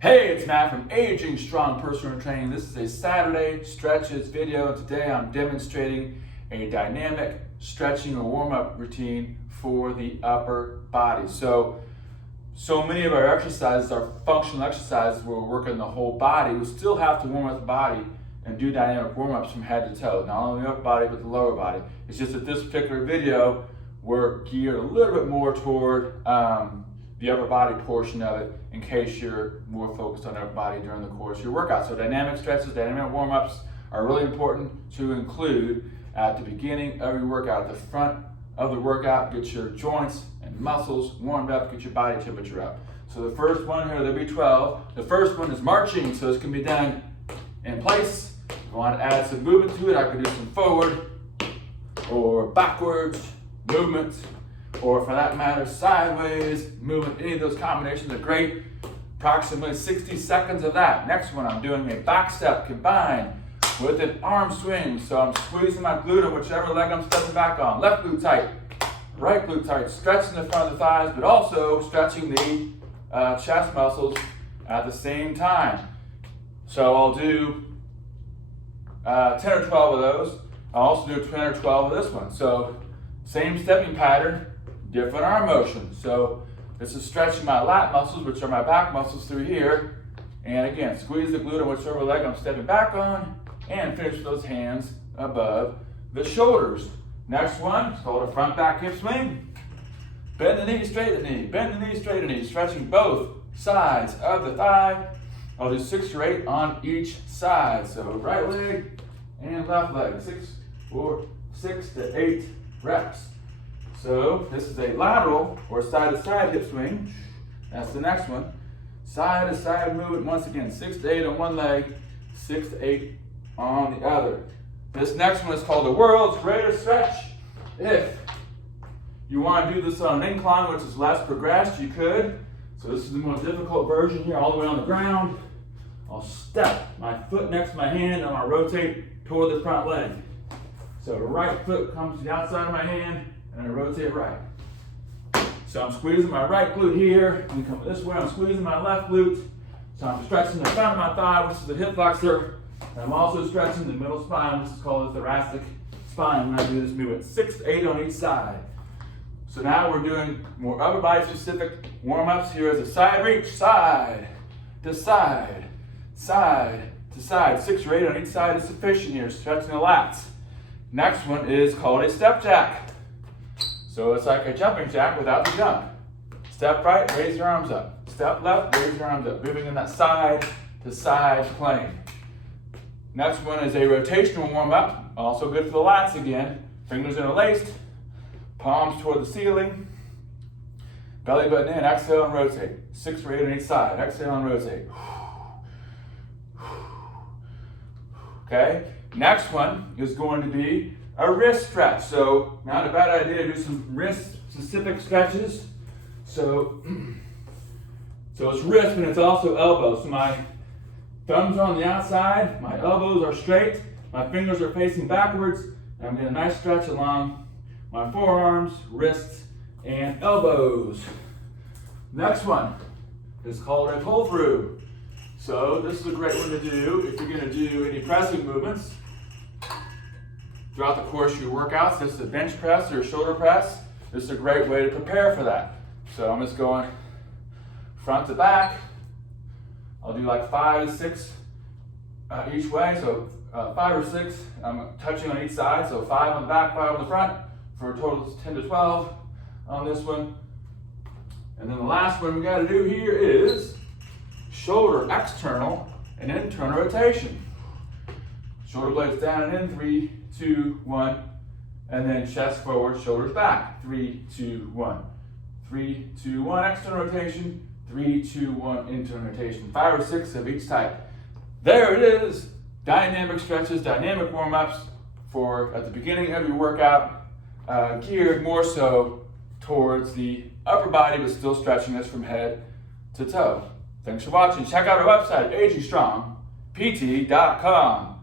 Hey, it's Matt from Aging Strong Personal Training. This is a Saturday stretches video. Today I'm demonstrating a dynamic stretching or warm-up routine for the upper body. So many of our exercises are functional exercises where we're working the whole body. We still have to warm up the body and do dynamic warm-ups from head to toe. Not only the upper body, but the lower body. It's just that this particular video, we're geared a little bit more toward the upper body portion of it in case you're more focused on upper body during the course of your workout. So dynamic stretches, dynamic warm-ups are really important to include at the beginning of your workout. At the front of the workout, get your joints and muscles warmed up, get your body temperature up. So the first one here, there'll be 12. The first one is marching, so this can be done in place. If you want to add some movement to it, I could do some forward or backwards movement, or for that matter, sideways movement. Any of those combinations are great. Approximately 60 seconds of that. Next one, I'm doing a back step combined with an arm swing. So I'm squeezing my glute on whichever leg I'm stepping back on. Left glute tight, right glute tight, stretching the front of the thighs, but also stretching the chest muscles at the same time. So I'll do 10 or 12 of those. I'll also do 10 or 12 of this one. So same stepping pattern, different arm motion. So this is stretching my lat muscles, which are my back muscles through here. And again, squeeze the glute on whichever leg I'm stepping back on and finish with those hands above the shoulders. Next one is called a front back hip swing. Bend the knee, straighten the knee, bend the knee, straighten the knee, stretching both sides of the thigh. I'll do 6 or 8 on each side. So right leg and left leg, 6 to 8 reps. So this is a lateral or side-to-side hip swing. That's the next one. Side-to-side movement once again, 6 to 8 on one leg, 6 to 8 on the other. This next one is called the world's greatest stretch. If you want to do this on an incline, which is less progressed, you could. So this is the most difficult version here, all the way on the ground. I'll step my foot next to my hand, and I'll rotate toward the front leg. So the right foot comes to the outside of my hand, and I rotate right. So I'm squeezing my right glute here, and come this way, I'm squeezing my left glute. So I'm stretching the front of my thigh, which is the hip flexor, and I'm also stretching the middle spine, which is called the thoracic spine when I do this movement. 6 to 8 on each side. So now we're doing more upper body specific warm-ups here as a side reach, side to side, side to side. 6 or 8 on each side is sufficient here, stretching the lats. Next one is called a step jack. So it's like a jumping jack without the jump. Step right, raise your arms up. Step left, raise your arms up. Moving in that side to side plane. Next one is a rotational warm-up. Also good for the lats again. Fingers interlaced, palms toward the ceiling. Belly button in, exhale and rotate. 6 or 8 on each side. Exhale and rotate. Okay, next one is going to be a wrist stretch. So not a bad idea to do some wrist specific stretches. So it's wrist, but it's also elbow. So my thumbs are on the outside, my elbows are straight, my fingers are facing backwards, and I'm getting a nice stretch along my forearms, wrists, and elbows. Next one is called a pull through. So this is a great one to do if you're going to do any pressing movements throughout the course of your workouts. This is a bench press or a shoulder press. This is a great way to prepare for that. So I'm just going front to back. I'll do like 5 to 6 each way. So 5 or 6, I'm touching on each side. So 5 on the back, 5 on the front for a total of 10 to 12 on this one. And then the last one we got to do here is shoulder external and internal rotation. Shoulder blades down and in, 3, 2, 1, and then chest forward, shoulders back, 3, 2, 1. 3, 2, 1, external rotation, 3, 2, 1, internal rotation. 5 or 6 of each type. There it is, dynamic stretches, dynamic warm-ups for at the beginning of your workout, geared more so towards the upper body, but still stretching us from head to toe. Thanks for watching. Check out our website, agingstrongpt.com.